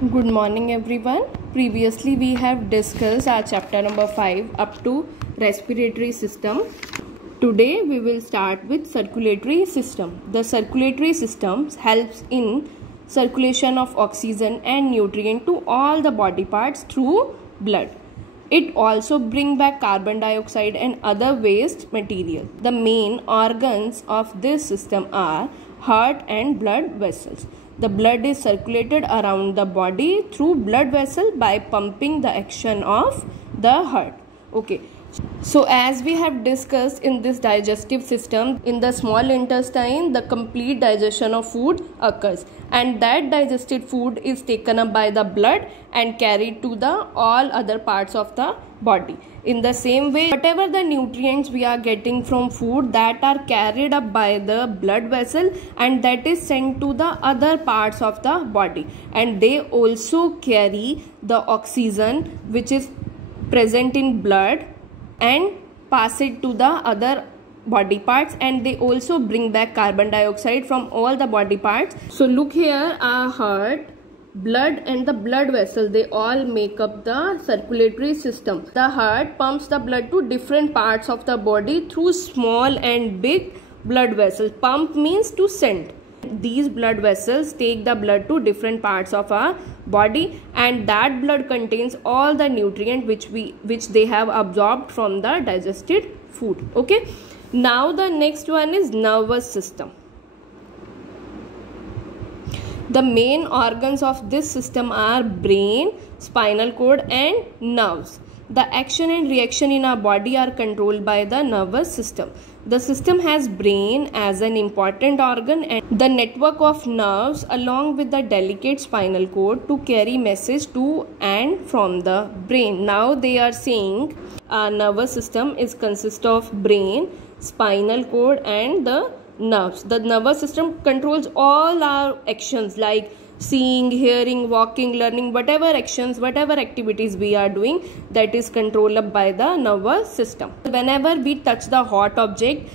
Good morning everyone. Previously we have discussed our chapter number 5 up to respiratory system. Today we will start with circulatory system. The circulatory system helps in circulation of oxygen and nutrient to all the body parts through blood. It also brings back carbon dioxide and other waste material. The main organs of this system are heart and blood vessels. The blood is circulated around the body through blood vessel by pumping the action of the heart. Okay. So as we have discussed in this digestive system, in the small intestine, the complete digestion of food occurs, and that digested food is taken up by the blood and carried to the all other parts of the body. In the same way, whatever the nutrients we are getting from food, that are carried up by the blood vessel and that is sent to the other parts of the body, and they also carry the oxygen which is present in blood and pass it to the other body parts, and they also bring back carbon dioxide from all the body parts. So look here, our heart, blood and the blood vessel, they all make up the circulatory system. The heart pumps the blood to different parts of the body through small and big blood vessels. Pump means to send. These blood vessels take the blood to different parts of our body, and that blood contains all the nutrient which they have absorbed from the digested food. Okay, now the next one is nervous system. The main organs of this system are brain, spinal cord and nerves. The action and reaction in our body are controlled by the nervous system. The system has brain as an important organ and the network of nerves along with the delicate spinal cord to carry message to and from the brain. Now they are saying our nervous system is consist of brain, spinal cord and the nerves. The nervous system controls all our actions like seeing, hearing, walking, learning, whatever actions, whatever activities we are doing, that is controlled by the nervous system. Whenever we touch the hot object,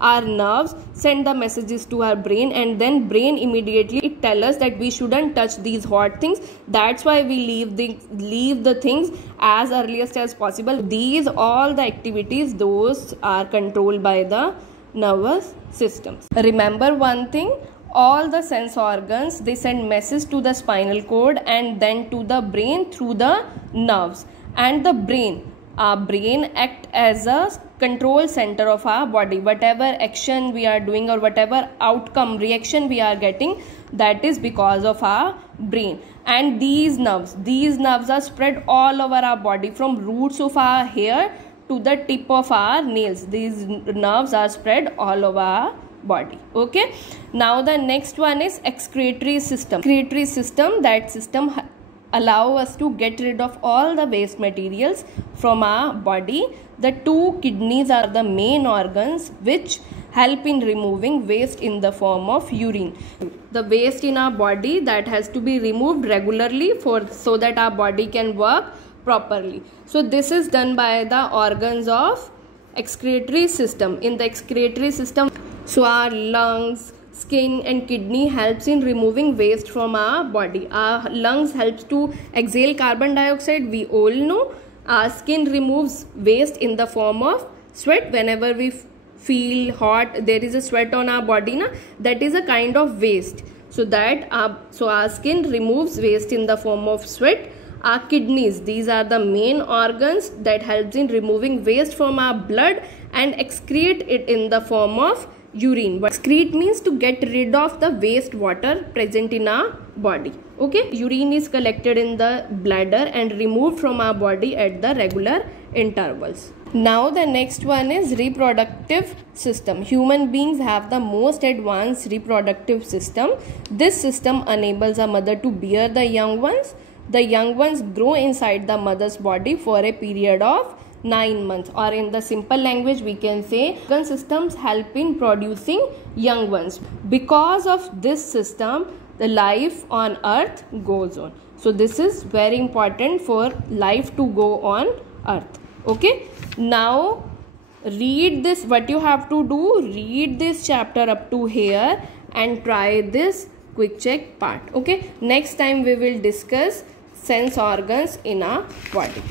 our nerves send the messages to our brain, and then brain immediately it tells us that we shouldn't touch these hot things. That's why we leave the things as earliest as possible. These all the activities, those are controlled by the nervous systems. Remember one thing, all the sense organs, they send message to the spinal cord and then to the brain through the nerves. And the our brain act as a control center of our body. Whatever action we are doing or whatever outcome, reaction we are getting, that is because of our brain. And these nerves are spread all over our body from roots of our hair to the tip of our nails. These nerves are spread all over our body. Okay, now the next one is excretory system. Excretory system, that system allow us to get rid of all the waste materials from our body. The two kidneys are the main organs which help in removing waste in the form of urine. The waste in our body that has to be removed regularly so that our body can work properly. So this is done by the organs of excretory system. In the excretory system, so our lungs, skin and kidney helps in removing waste from our body. Our lungs helps to exhale carbon dioxide, we all know. Our skin removes waste in the form of sweat. Whenever we feel hot, there is a sweat on our body, that is a kind of waste. So our skin removes waste in the form of sweat. Our kidneys, these are the main organs that helps in removing waste from our blood and excrete it in the form of urine. Excrete means to get rid of the waste water present in our body. Okay, urine is collected in the bladder and removed from our body at the regular intervals. Now the next one is reproductive system. Human beings have the most advanced reproductive system. This system enables a mother to bear the young ones. The young ones grow inside the mother's body for a period of 9 months, or in the simple language we can say organ systems help in producing young ones. Because of this system, the life on earth goes on. So this is very important for life to go on earth. Okay, now read this. What you have to do, read this chapter up to here and try this quick check part. Okay, next time we will discuss sense organs in our body.